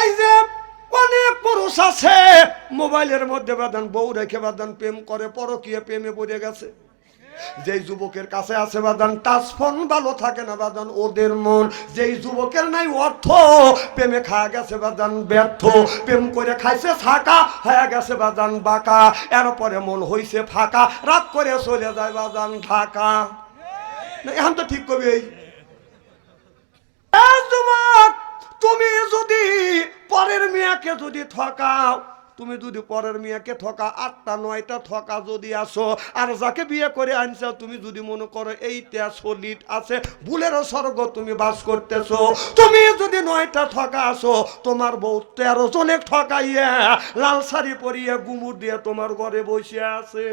এই যে অনেক পুরুষ আছে মোবাইলের মধ্যে বাদান বউ রেখে বাদান প্রেম করে, পরকীয়া প্রেমে পড়ে গেছে। যেই যুবকের কাছে আছে বাদান টাচ ফোন ভালো থাকে না বাদান ওদের মন, যেই যুবকের নাই অর্থ প্রেমে খাওয়া গেছে বাদান ব্যর্থ, প্রেম করে খাইছে ছাকা হয়ে গেছে বাদান বাঁকা, এরপরে মন হইছে ফাঁকা, রাগ করে চলে যায় বাদান ঢাকা। এখন তো ঠিক কবি তুমি যদি পরের মেয়াকে যদি ঠকাও, তুমি যদি পরের মেয়াকে ঠকা 8টা 9টা ঠকা যদি আসো, আর যাকে বিয়ে করে আনছো তুমি যদি মনে করো এইটা সলিড আছে ভুলেরও স্বর্গ তুমি বাস করতেছো, তুমি যদি 9টা ঠকা আসো, তোমার বউ 13 জনে ঠকাইয়া লাল শাড়ি পরিয়ে গুমুর দিয়ে তোমার ঘরে বসে আছে।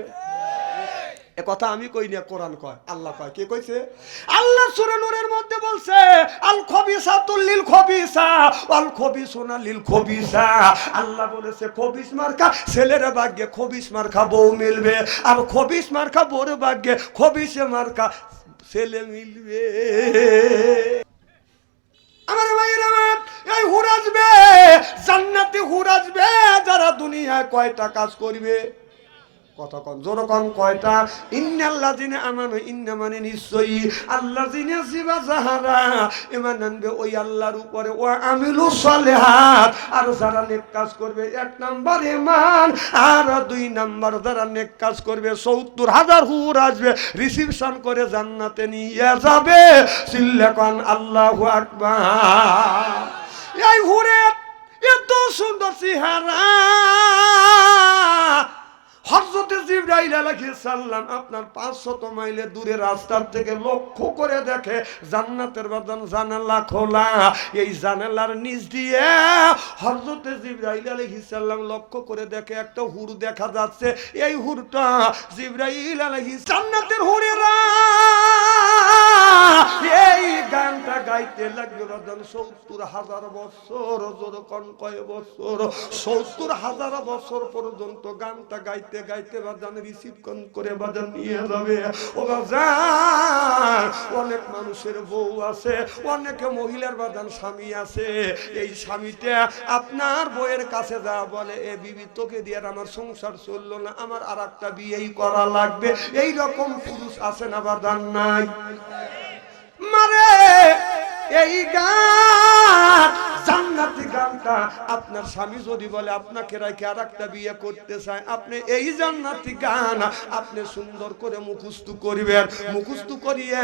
এ কথা আমি কই না, কোরআন কয়, আল্লাহ কয়। কে কইছে? আল্লাহ সূরা নূরের মধ্যে বলছে আল খবিসাতুল লিল খবিসা ওয়াল খবিসুনা লিল খবিসা। আল্লাহ বলেছে খবিস মার্কা ছেলের ভাগ্যে খবিস মার্কা বউ মিলবে, আর খবিস মার্কা বউর ভাগ্যে খবিস মার্কা ছেলে মিলবে। আমার ভাইরা, এই হুর আসবে, জান্নাতে হুর আসবে যারা দুনিয়ায় কয়টা কাজ করবে। কথা কন জোরে কন, কয়টা? ইন্নাল্লাযিনা আমানু, ইন্না মানে নিশ্চয়ই, আল্লাযিনা জিবা যাহারা ঈমান আনবে ওই আল্লাহর উপরে, ওয়া আমিলুস সালিহাত, আর যারা নেক কাজ করবে। 1 নাম্বার ঈমান, আর 2 নাম্বার যারা নেক কাজ করবে 70,000 হুর আসবে, রিসিপশন করে জান্নাতে নিয়ে যাবে। চিল্লা কন আল্লাহু আকবার। এই হুরে এত সুন্দর চেহারা, হযরতে জিবরাইল আলাইহিস সালাম আপনার 500 মাইলের দূরে রাস্তার থেকে লক্ষ্য করে দেখে জান্নাতের বাগান জানালা খোলা, এই জানালার নিচ দিয়ে হযরতে জিবরাইল আলাইহিস সালাম লক্ষ্য করে দেখে একটা হুর দেখা যাচ্ছে। এই হুরটা জিবরাইল আলাইহিস জান্নাতের হুরেরা এই গানটা গাইতে লাগবে বাজান 70,000 বছর। জোর কোন কয় বছর? 70,000 বছর পর্যন্ত গানটা গাইতে গাইতে বাজান রিসিভ করে বাজান নিয়ে যাবে। ও বাজান, অনেক মানুষের বউ আছে, অনেক মহিলার বাজান স্বামী আছে, এই স্বামীটা আপনার বউয়ের কাছে যা বলে, এ বিবি তোকে দিয়ে আমার সংসার চললো না, আমার আর একটা বিয়েই করা লাগবে। এই রকম পুরুষ আছে না বাজান? নাই মারে এই গান জান্নাতি গানটা আপনার স্বামী যদি বলে আপনাকে রেখে আরেকটা বিয়ে করতে চায়, আপনি এই জান্নাতি গান আপনি সুন্দর করে মুখস্থ করবেন। মুখস্থ করিয়ে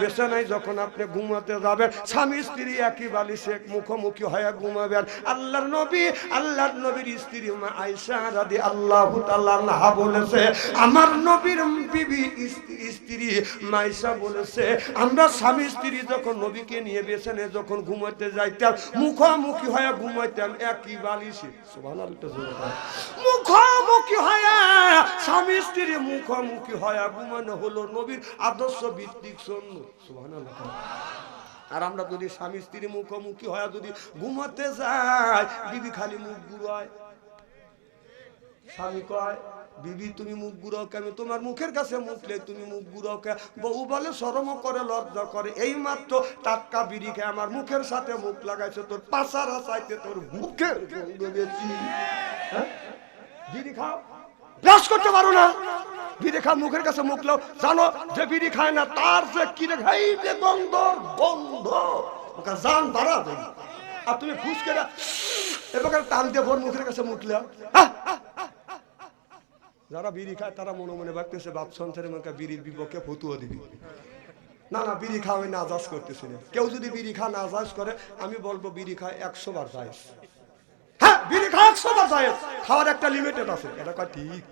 বিছানায় যখন আপনি ঘুমাতে যাবেন, স্বামী স্ত্রী একই বালিশে মুখোমুখি হয়ে ঘুমাবেন। আল্লাহর নবীর স্ত্রী মা আয়েশা রাদিয়াল্লাহু তাআলা আনহা বলেছে, আমার নবীর বিবি স্ত্রী মা আয়েশা বলেছে, আমরা স্বামী স্ত্রী যখন নবীকে নিয়ে বিছানায় যখন ঘুমাতে যাইতাম, মুখোমুখি হয়ে ঘুমাইতাম একই বালিশে। সুবহানাল্লাহ। মুখোমুখি হয়ে স্বামী স্ত্রী মুখোমুখি হয়ে ঘুমানো হলো নবীর আদর্শ ভিত্তিক সুন্নাত। সুবহানাল্লাহ। আর আমরা যদি স্বামী স্ত্রী মুখোমুখি হয়ে যদি ঘুমাতে যাই, বিবি খালি মুখ ঘুরায়, স্বামী কয় বিবি তুমি মুখ ঘুরাও কেন? তোমার মুখের কাছে মুখলে তুমি মুখ ঘুরাও কে? বউ বলে শরম করে, লজ্জা করে, এই মাত্র টাটকা বিড়ি খেয়ে আমার মুখের সাথে মুখ লাগাইছে, তোর পাছারা চাইতে তোর মুখের গন্ধ বেশি। বিড়ি খাও, ব্রাশ করতে পারো না, বিড়ি খা, মুখের কাছে মুখ লাও, জানো যে বিড়ি খায় না তার যে কিরে খাই যে গন্ধ, গন্ধ ওকে জান বাড়া দেয়। আর তুমি ফুসকে এবার টান দিয়ে ভোর মুখের কাছে মুখ লাও। যারা বিড়ি খায় তারা মনে মনে ভাবতেছে বাপ সন্তানের মুখে বিড়ির বিপক্ষে ফতুয়া দিবি। না না, বিড়ি খাওয়াই না আজাস করতেছে না। কেউ যদি বিড়ি খা না আজাস করে, আমি বলবো বিড়ি খায় 100 বার জায়েজ। হ্যাঁ, বিড়ি খায় 100 বার জায়েজ, খাওয়ার একটা লিমিটেড আছে, এটা কয় ঠিক।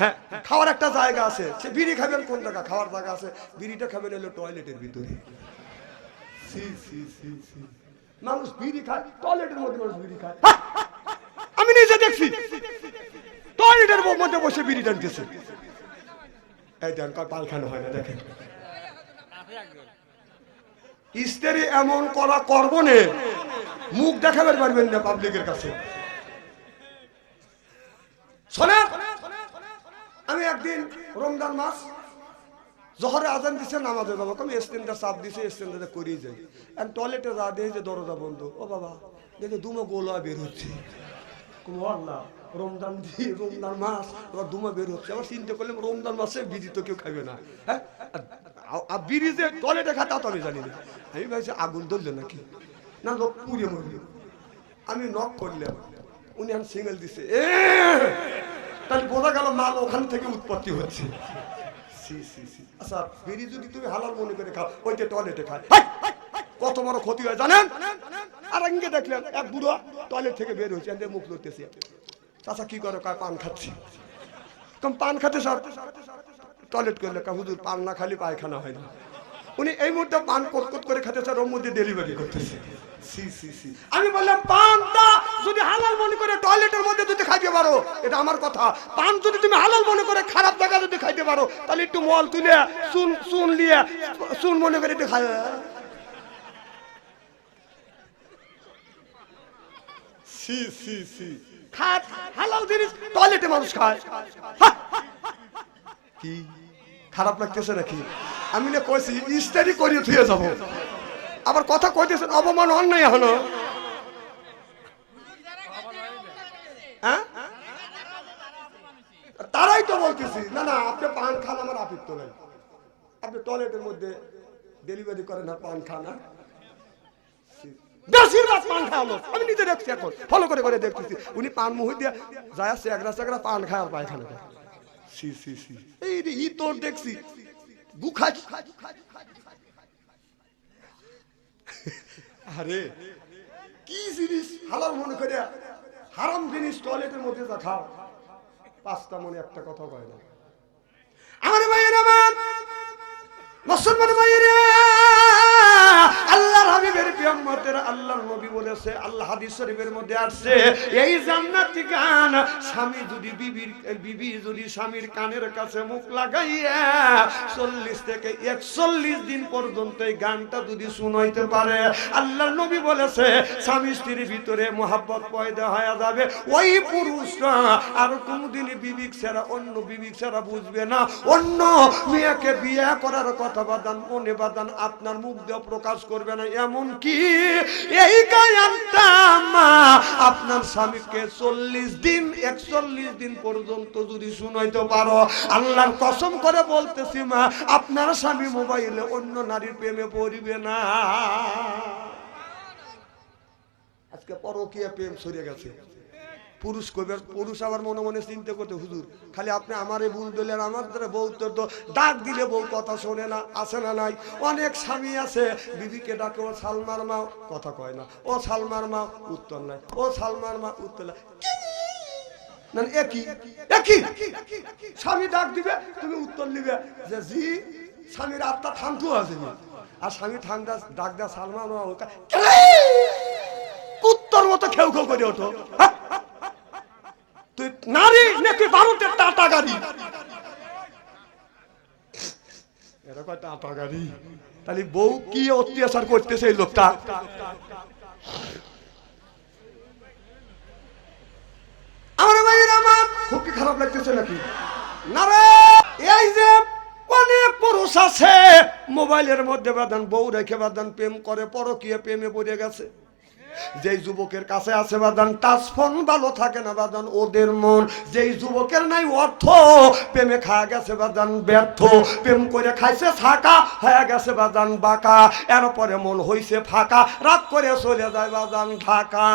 হ্যাঁ, খাওয়ার একটা জায়গা আছে। সে বিড়ি খাবেন কোন জায়গা? খাওয়ার জায়গা আছে। বিড়িটা খাবেন হলো টয়লেটের ভিতরে। মানুষ বিড়ি খায় টয়লেটের মধ্যে, মানুষ বিড়ি খায়। আমি নিজে দেখছি টয়লেটের মধ্যে বসে বিড়ি টানতেছে। এই দেন কয় পায়খানা হয় না, দেখেন। স্ত্রী এমন করা করবো না, মুখ দেখাবার পারবেন না পাবলিকের কাছে। শোনেন, আমি একদিন রমজান মাস জোহরে আজান দিছে, নামাজে যাবো, আমি স্ট্যান্ডার চাপ দিছে, স্ট্যান্ডারে করিয়ে যাই। টয়লেটে যা দিয়ে যে দরজা বন্ধ। ও বাবা, দেখে দুমা গোলা বের হচ্ছে, আল্লাহ রমজান দিয়ে রমজান মাস আবার দুমা বের হচ্ছে। আবার চিন্তা করলাম রমজান মাসে বিড়ি তো কেউ খাবে না, হ্যাঁ বিড়ি যে টয়লেটে খায় তা তো আমি জানি না। আমি ভাবছি আগুন ধরলো নাকি, না লোক পুড়ে মরল। আমি নক করলাম, উনি আমি সিঙ্গেল দিছে, তাহলে বোঝা গেল মাল ওখান থেকে উৎপত্তি হচ্ছে। আচ্ছা বিড়ি যদি তুমি হালাল মনে করে খাও, ওইটা টয়লেটে খায়, কত বড় ক্ষতি হয় জানেন? আর আগে দেখলেন এক বুড়ো টয়লেট থেকে বের হয়েছে, মুখ লড়তেছে, চাচা কি করো? পান খাচ্ছি। কম পান খাতে স্যার, টয়লেট করলে হুজুর পান না খালি পায়খানা হয় না। উনি এই মুহূর্তে পান কটকট করে খাতে স্যার, ওর মধ্যে ডেলিভারি করতেছে। আমি বললাম পানটা যদি হালাল মনে করে টয়লেটের মধ্যে যদি খাইতে পারো, এটা আমার কথা, পান যদি তুমি হালাল মনে করে খারাপ জায়গা যদি খাইতে পারো, তাহলে একটু মল তুলে চুন লিয়ে চুন মনে করে একটু খাই। হালাল জিনিস টয়লেটে মানুষ খায়, কি খারাপ লাগতেছে নাকি? আমি না কইছি ইস্তারি করিয়ে থুয়ে যাব, আবার কথা কইতেছেন অপমান হন নাই এখনো? তারাই তো বলতেছি, না না আপনি পান খান, আমার আপিত্ত নাই, আপনি টয়লেটের মধ্যে ডেলিভারি করেন না পান খান। বেশিরভাগ পান খাওয়ালো, আমি নিজে দেখছি, এখন ফলো করে করে দেখতেছি, উনি পান মুহি দিয়ে যায় চেগড়া চেগড়া পান খায় আর পায়খানা খায়। এই তোর দেখছি বুখাই। আরে কি জিনিস হালাল মনে করে হারাম জিনিস টয়লেটের মধ্যে যা খাও, পাঁচটা মনে একটা কথা কয় না। আমার ভাইয়ের আমার মুসলমান ভাইয়েরা, আল্লাহর হাবিবের প্রিয়ম্বতের আল্লাহর নবী বলেছে, আল্লাহ হাদিস শরীফের মধ্যে আসছে, এই জান্নাতি গান স্বামী যদি বিবি যদি স্বামীর কানের কাছে মুখ লাগাইয়া 40 থেকে 41 দিন পর্যন্ত এই গানটা যদি শুনাইতে পারে, আল্লাহর নবী বলেছে স্বামী স্ত্রীর ভিতরে মহব্বত পয়দা হয়ে যাবে। ওই পুরুষরা আর কোনদিনই বিবিক ছাড়া অন্য বিবিক ছাড়া বুঝবে না, অন্য মেয়েকে বিয়ে করার কথা বাদান মনে বাদান আপনার মুখ দিয়ে প্রকাশ করবে না। এমন কি এই গায়নটা আপনার স্বামীকে 40 দিন 41 দিন পর্যন্ত যদি শুনাইতে পারো, আল্লাহর কসম করে বলতেছি মা, আপনার স্বামী মোবাইলে অন্য নারীর প্রেমে পড়বে না। আজকে পরকীয়া প্রেম সরে গেছে। পুরুষ কইবার পুরুষ আবার মনে মনে চিন্তা করতে, হুজুর খালি আপনি আমারে ভুল দিলেন, আমার দ্বারা বউ তো ডাক দিলে বউ কথা শোনে না, আছে না নাই? অনেক স্বামী আছে বিবিকে ডাকে, ও সালমার মা, কথা কয় না, ও সালমার মা, উত্তর নাই, ও সালমার মা, উত্তর নাই। একই একই স্বামী ডাক দিবে, তুমি উত্তর নিবে যে জি, স্বামীর আত্মা থামতু আছে, আর স্বামী ঠান্ডা ডাক দেয় সালমার মা, উত্তর মতো খেউ খেউ করে ওঠো। তুই নারী নাকি ভারতের টাটা গাড়ি? এরকম টাটা গাড়ি, তাহলে বউ কি অত্যাচার করতেছে এই লোকটা। আমার ভাইয়ের আমার খুব কি খারাপ লাগতেছে নাকি? না রে, এই যে অনেক পুরুষ আছে মোবাইলের মধ্যে বাদান বউ রেখে বাদান প্রেম করে, পরকীয়া প্রেমে পড়ে গেছে। যেই যুবকের কাছে আছে বাদান টাচ ফোন ভালো থাকে না বাদান ওদের মন, যেই যুবকের নাই অর্থ প্রেমে খাওয়া গেছে বাদান ব্যর্থ, প্রেম করে খাইছে ছাকা হয়ে গেছে বাদান বাঁকা, এরপরে মন হইছে ফাঁকা, রাত করে চলে যায় বাদান ঢাকা।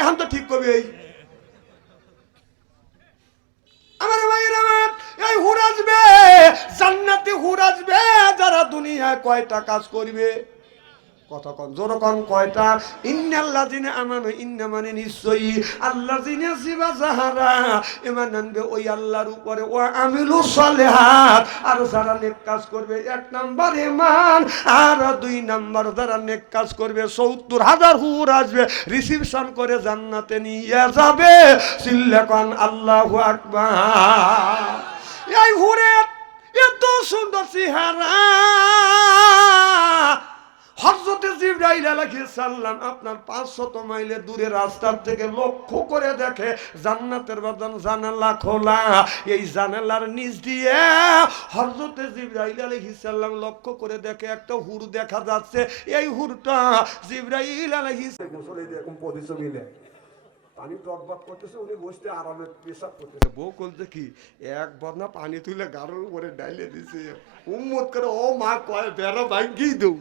এখন তো ঠিক কবি আমার ভাইয়ের আমার, এই হুর আসবে জান্নাতি হুর আসবে যারা দুনিয়ায় কয়টা কাজ করবে, কথা কন জোর কন কয়টা? ইন্নাল্লাযিনা আমানু, ইন্না মানে নিশ্চয়ই, আল্লাযিনা সিবা যাহারা ঈমান আনবে ওই আল্লাহর উপরে, ওয়া আমিলুস সালিহাত, আর যারা নেক কাজ করবে, 1 নাম্বার ঈমান, আর 2 নাম্বার যারা নেক কাজ করবে, 70,000 হুর আসবে রিসিপশন করে জান্নাতে নিয়ে যাবে। চিল্লা কন আল্লাহু আকবার। এই হুরের এত সুন্দর চেহারা, হযরত জিবরাইল আলাইহিস সালাম আপনার 500 মাইল দূরে রাস্তার থেকে লক্ষ্য করে দেখে জান্নাতের বাগান জানালা খোলা। এই জানালার নিচ দিয়ে হযরত জিবরাইল আলাইহিস সালাম লক্ষ্য করে দেখে একটা হুর দেখা যাচ্ছে। এই হুরটা জিবরাইল আলাইহিস গোসল এরকম পজিশন নিলে পানি টকবক করতেছে, উনি বসতে আরামে পেশাব করতেছে। বউ বলছে কি এক বদনা পানি তুলে গাড়োর উপরে ডাইলে দিছে। উম্মত করে ও মা কয় বেড়া ভাঙ্গি দৌ।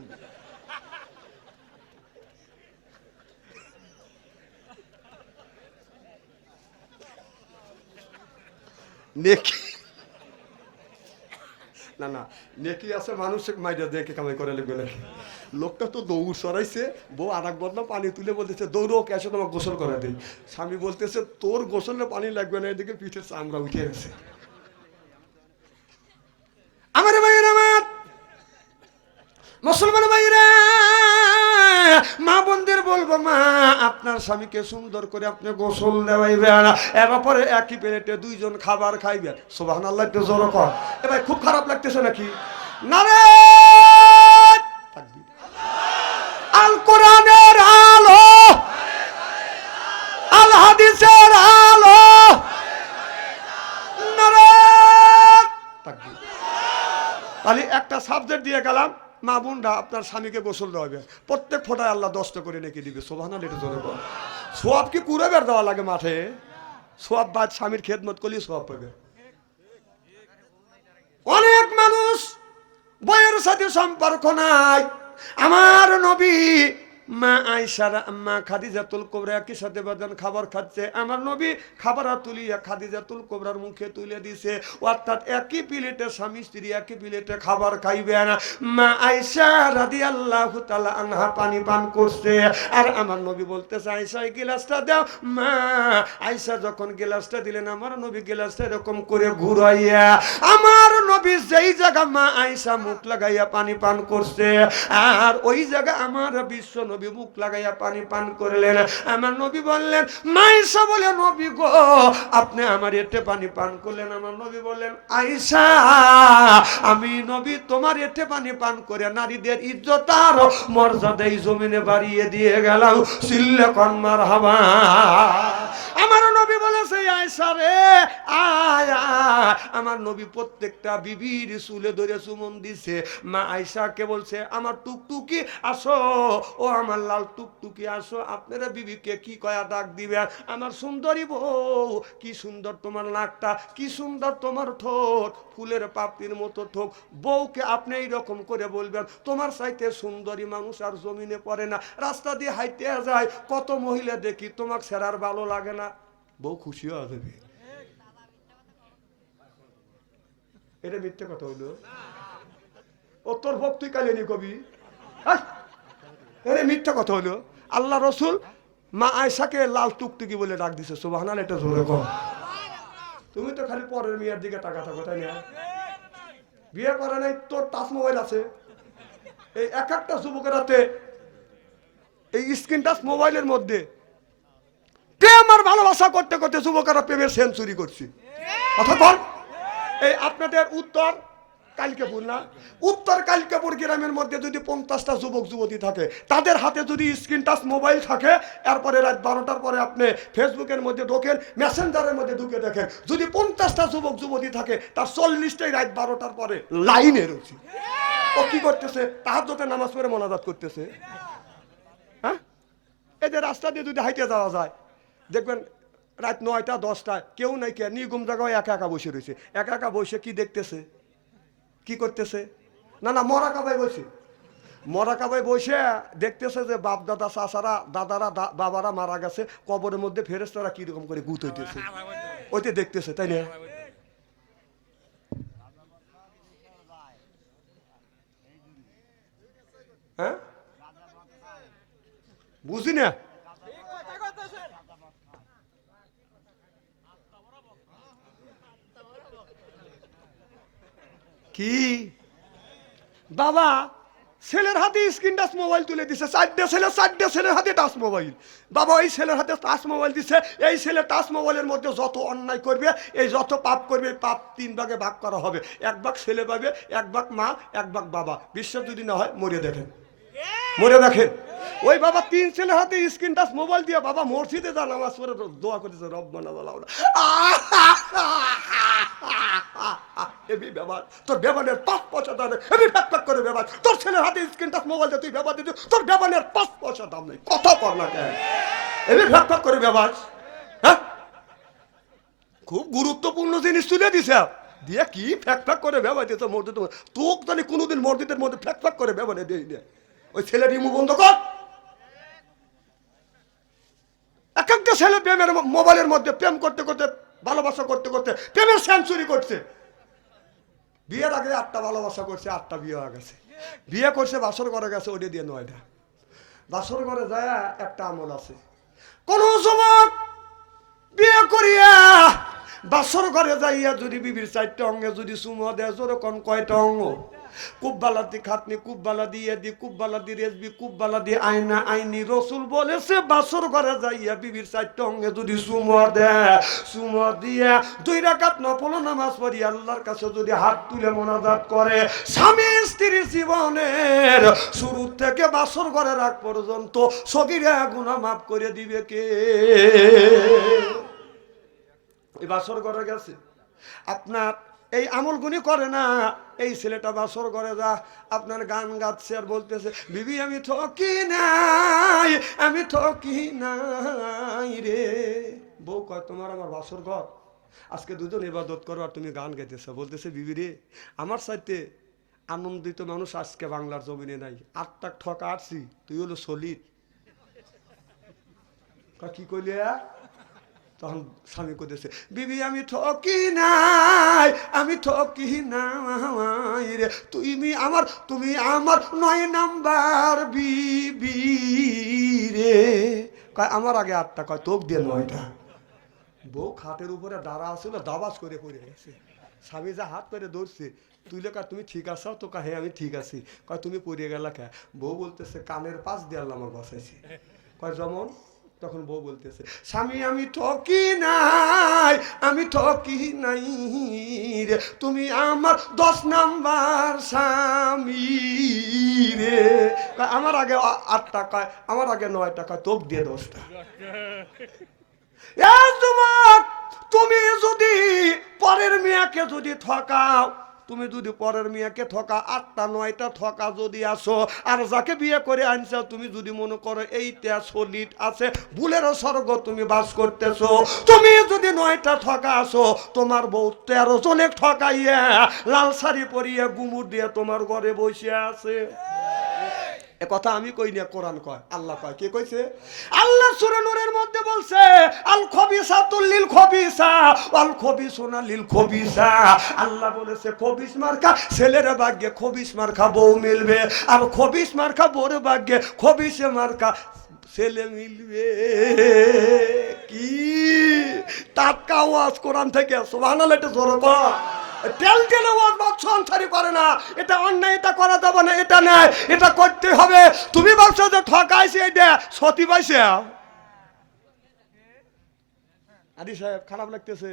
নেকি না না নেকি আছে, মানুষের মাইরা দেখে কামাই করে লাগবে নাকি? লোকটা তো দৌড় সরাইছে, বউ আর এক বদলা পানি তুলে বলতেছে দৌড়ো ক্যাশে তোমাকে গোসল করে দিই। স্বামী বলতেছে তোর গোসলে পানি লাগবে না, এদিকে পিঠের চামড়া উঠে গেছে। আমার ভাইয়ের আমার মুসলমান ভাইরা, মা বোনদের বলবো মা আপনার স্বামীকে সুন্দর করে আপনি গোসল দেওয়াইবেন, এরপরে একই প্লেটে দুইজন খাবার খাইবেন। সুবহানাল্লাহ একটু জোরে কর। এবার খুব খারাপ লাগতেছে নাকি? নারে তাকবীর। আল কোরআনের আলো, আল হাদিসের আলো, নারে তাকবীর। তাহলে একটা সাবজেক্ট দিয়ে গেলাম, মা বোনরা আপনার স্বামীকে গোসল দেওয়াবে, প্রত্যেক ফোটায় আল্লাহ 10টা করে নেকি দিবে। সুবহানাল্লাহ এটা জোরে বল। সোয়াব কি কুড়াবের দেওয়া লাগে মাঠে? সোয়াব বাদ স্বামীর খেদমত করলে সোয়াব পাবে। অনেক মানুষ বইয়ের সাথে সম্পর্ক নাই। আমার নবী মা আয়েশার মা খাদিজাতুল কুবরা একই সাথে বাদান খাবার খাচ্ছে। আমার নবী খাবার তুলিয়া খাদিজাতুল কুবরার মুখে তুলে দিছে, অর্থাৎ একই প্লেটে স্বামী স্ত্রী একই প্লেটে খাবার খাইবেন। মা আয়েশা রাদিয়াল্লাহু তাআলা আনহা পানি পান করছে, আর আমার নবী বলতেছে আয়েশা এই গ্লাসটা দাও। মা আয়েশা যখন গ্লাসটা দিলেন, আমার নবী গ্লাসটা এরকম করে ঘুরাইয়া, আমার নবী যেই জায়গা মা আয়েশা মুখ লাগাইয়া পানি পান করছে, আর ওই জায়গা আমার বিশ্ব নবী মুখ লাগাইয়া পানি পান করলেন। আমার নবী বললেন মা আয়েশা বলে নবী গো আপনি আমার এতে পানি পান করলেন। আমার নবী বললেন আয়েশা আমি নবী তোমার এতে পানি পান করে নারীদের ইজ্জত আর মর্যাদা এই জমিনে বাড়িয়ে দিয়ে গেলাম। সিল্লে কোন মারহাবা। আমার নবী বলেছে আয়েশা রে আয়। আমার নবী প্রত্যেকটা বিবির চুলে ধরে চুমন দিছে। মা আয়েশাকে বলছে আমার টুকটুকি আসো, ও আমার লাল টুকটুকি আসো। আপনারা বিবিকে কি কয়া ডাক দিবেন? আমার সুন্দরী বউ, কি সুন্দর তোমার নাকটা, কি সুন্দর তোমার ঠোঁট, ফুলের পাপড়ির মতো ঠোঁট। বউকে আপনি এইরকম করে বলবেন তোমার চাইতে সুন্দরী মানুষ আর জমিনে পড়ে না। রাস্তা দিয়ে হাইতে যায় কত মহিলা দেখি, তোমাকে সেরার ভালো লাগে না, বউ খুশি হয়ে যাবে। এটা মিথ্যে কথা হইলো? ও তোর ভক্তি কালেনি কবি, এটা মিথ্যা কথা হইলো। আল্লাহ রসুল মা আয়েশাকে লাল টুকটুকি বলে ডাক দিছে। সুবহানাল্লাহ এটা জোরে কর। তুমি তো খালি পরের মেয়ের দিকে টাকা থাকো, তাই না? বিয়ে করে নাই, তোর টাচ মোবাইল আছে। এই এক একটা যুবকের হাতে এই স্ক্রিন টাচ মোবাইলের মধ্যে প্রেম আর ভালোবাসা করতে করতে যুবকেরা প্রেমের সেঞ্চুরি করছে। অথবা এই আপনাদের উত্তর কালকেপুর না, উত্তর কালকেপুর গ্রামের মধ্যে যদি 50টা যুবক যুবতী থাকে, তাদের হাতে যদি স্ক্রিন টাচ মোবাইল থাকে, এরপরে রাত 12টার পরে আপনি ফেসবুকের মধ্যে ঢোকেন, মেসেঞ্জারের মধ্যে ঢুকে দেখেন, যদি 50টা যুবক যুবতী থাকে, তার 40টাই রাত 12টার পরে লাইনে রয়েছে। ও কি করতেছে? তাহাজ্জুদের নামাজ পড়ে মোনাজাত করতেছে। হ্যাঁ, এই যে রাস্তা দিয়ে যদি হাইটে যাওয়া যায়, দেখবেন রাত 9টা 10টায় কেউ নাই, কে নিগুম জায়গায় একা একা বসে রয়েছে। একা একা বসে কি দেখতেছে, কি করতেছে? না না, মরা কাবায় বসে, মরা কাবায় বসে দেখতেছে যে বাপ দাদা চাচারা দাদারা বাবারা মারা গেছে, কবরের মধ্যে ফেরেশতারা কিরকম করে গুত হইতেছে, ওইতে দেখতেছে, তাই না? হ্যাঁ, বুঝি না। কি বাবা ছেলের হাতে স্ক্রিন টাচ মোবাইল তুলে দিছে, 4টে ছেলের হাতে টাচ মোবাইল। বাবা ওই ছেলের হাতে টাচ মোবাইল দিছে, এই ছেলে টাচ মোবাইলের মধ্যে যত অন্যায় করবে, এই যত পাপ করবে, পাপ 3 ভাগে ভাগ করা হবে। 1 ভাগ ছেলে পাবে, 1 ভাগ মা, 1 ভাগ বাবা। বিশ্বাস যদি না হয় মরে দেখেন। মনে রাখেন, ওই বাবা 3 ছেলে হাতে স্ক্রিন টাচ মোবাইল দিয়ে বাবা মসজিদে যা নামাজ পড়ে দোয়া করেছে, রব্বানা যালাউনা এবি ব্যবহার তোর ব্যবহারের 5 পয়সা দাম নেই, এবি ফ্যাক করে ব্যবহার তোর ছেলের হাতে স্ক্রিন টাচ মোবাইল দিয়ে তুই ব্যবহার দিতে তোর ব্যবহারের 5 পয়সা দাম নেই, কথা বল না কেন? এবি ফ্যাক করে ব্যবহার, হ্যাঁ খুব গুরুত্বপূর্ণ জিনিস তুলে দিছে দিয়ে কি ফ্যাক করে ব্যবহার দিতে মসজিদ, তোকে জানি কোনোদিন মসজিদের মধ্যে ফ্যাক করে ব্যবহার দিয়ে দেয়। ওই ছেলে রিমু বন্ধ কর। এক একটা ছেলে প্রেমের মোবাইলের মধ্যে প্রেম করতে করতে ভালোবাসা করতে করতে প্রেমের সেঞ্চুরি করছে। বিয়ের আগে 8টা ভালোবাসা করছে, 8টা বিয়ে হয়ে গেছে। বিয়ে করছে, বাসর ঘরে গেছে, ওটা দিয়ে 9টা। বাসর ঘরে যায় একটা আমল আছে, কোন যুবক বিয়ে করিয়া বাসর ঘরে যাইয়া যদি বিবির 4টা অঙ্গে যদি চুমো দেয়, যেরকম কয়টা অঙ্গ, কুব্বালা দি খাতনি, কুব্বালা দিয়ে দি, কুব্বালা দি রেসবি, কুব্বালা দি আয়না আইনি, রসুল বলেছে বাসর ঘরে যাইয়া বিবির 4টা অঙ্গে যদি চুমো দেয়, চুমো দিয়া 2 রাকাত নফল নামাজ পড়ি আল্লাহর কাছে যদি হাত তুলে মোনাজাত করে, স্বামী স্ত্রীর জীবনের শুরু থেকে বাসর ঘরে রাখ পর্যন্ত সগীরা গুনাহ মাফ করে দিবে কে? এই বাসর ঘরে গেছে, আপনার এই আমলগুনি করে না, এই ছেলেটা বাসর ঘরে যা আপনার গান গাচ্ছে আর বলতেছে, বিবি আমি ঠকি নাই, আমি ঠকি নাই রে। বউ কয়, তোমার আমার বাসর ঘর, আজকে দুজন ইবাদত করো আর তুমি গান গাইতেছ। বলতেছে, বিবি রে আমার সাথে আনন্দিত মানুষ আজকে বাংলার জমিনে নাই, 8টা ঠকা আসছি, তুই হলো সলিড। কি কইলে? তখন স্বামী কইতেছে, বিবি আমি ঠকি নাই, আমি ঠকি নাই রে, তুমি আমার 9 নাম্বার বিবি রে। কয় আমার আগে 8টা, কয় তোক দিয়ে 9টা। বউ খাটের উপরে দাঁড়া আসছিল, দাবাজ করে পড়ে গেছে। স্বামী যা হাত পেরে ধরছে, তুই লেখা তুমি ঠিক আছো? তো হ্যাঁ আমি ঠিক আছি। কয় তুমি পড়ে গেলা কে? বউ বলতেছে, কানের পাশ দিয়ে আল্লাহ আমার বাঁচাইছি। কয় যেমন? তখন বউ বলতেছে, স্বামী আমি ঠকি নাই, আমি ঠকি নাই রে, তুমি আমার 10 নাম্বার স্বামী রে। আমার আগে 8টা, কয় আমার আগে 9টা, কয় তোক দিয়ে 10টা। তুমি যদি পরের মেয়াকে যদি ঠকাও, তুমি যদি পরের মেয়েকে ঠকা, 8টা 9টা ঠকা যদি আসো, আর যাকে বিয়ে করে আনছো তুমি যদি মনে করো এইটা সলিড আছে, ভুলের স্বর্গ তুমি বাস করতেছো। তুমি যদি 9টা ঠকা আসো, তোমার বউ 13 জনে ঠকাইয়া লাল শাড়ি পরিয়ে গুমুর দিয়ে তোমার ঘরে বসে আছে। এ কথা আমি কই না, কোরআন কয়, আল্লাহ কয়। কে কইছে? আল্লাহ সূরা নূরের মধ্যে বলছে, আল খবিসাতুল লিল খবিসা ওয়াল খবিসুনা লিল খবিসা। আল্লাহ বলেছে খবিস মার্কা ছেলের ভাগ্যে খবিস মার্কা বউ মিলবে, আর খবিস মার্কা বউর ভাগ্যে খবিস মার্কা ছেলে মিলবে। কি টাটকা ওয়াজ কোরআন থেকে, সুবহানাল্লাহ। এটা জোরে কর। তেল ওয়াজ বাচ্চা আনসারি করে না, এটা অন্যায়, এটা করা যাবে না, এটা নয়, এটা করতে হবে। তুমি ভাবছো যে ঠকাইছে, এটা সতী পাইছে। আদি সাহেব খারাপ লাগতেছে?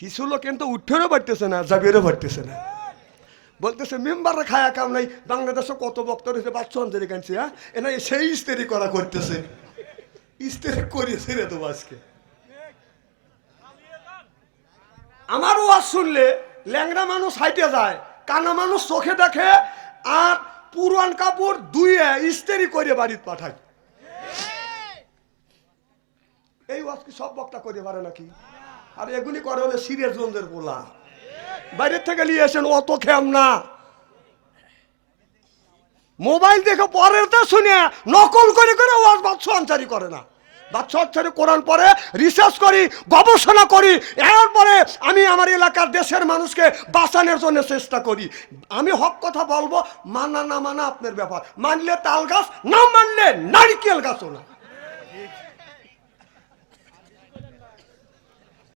কিছু লোক কিন্তু উঠেরও পারতেছে না, যাবিরও পারতেছে না। বলতেছে মেম্বাররা খায়া কাম নাই, বাংলাদেশে কত বক্তা রয়েছে বাচ্চা আনসারি কানছে, হ্যাঁ এনা সেই ইস্তেরি করা করতেছে, ইস্তেরি করিয়েছে রে তো আজকে। আমার ওয়াজ শুনলে ল্যাংড়া মানুষ হাইটে যায়, কানা মানুষ চোখে দেখে, আর পুরান কাপড় ধুয়ে ইস্তেরি করে বাড়িতে পাঠায়। এই ওয়াজ কি সব বক্তা করে পারে নাকি? আর এগুলি করে হলে সিরিয়াসগঞ্জের পোলা, বাইরের থেকে নিয়ে আসেন, অত খেম না। মোবাইল দেখে পরের তা শুনে নকল করে করে ওয়াজ বাচ্চা আনসারি করে না। বাচ্চা আনসারি কোরআন পরে রিসার্চ করি, গবেষণা করি, এরপরে আমি আমার এলাকার দেশের মানুষকে বাঁচানোর জন্য চেষ্টা করি। আমি হক কথা বলবো, মানা না মানা আপনার ব্যাপার, মানলে তাল গাছ, না মানলে নারিকেল গাছও না।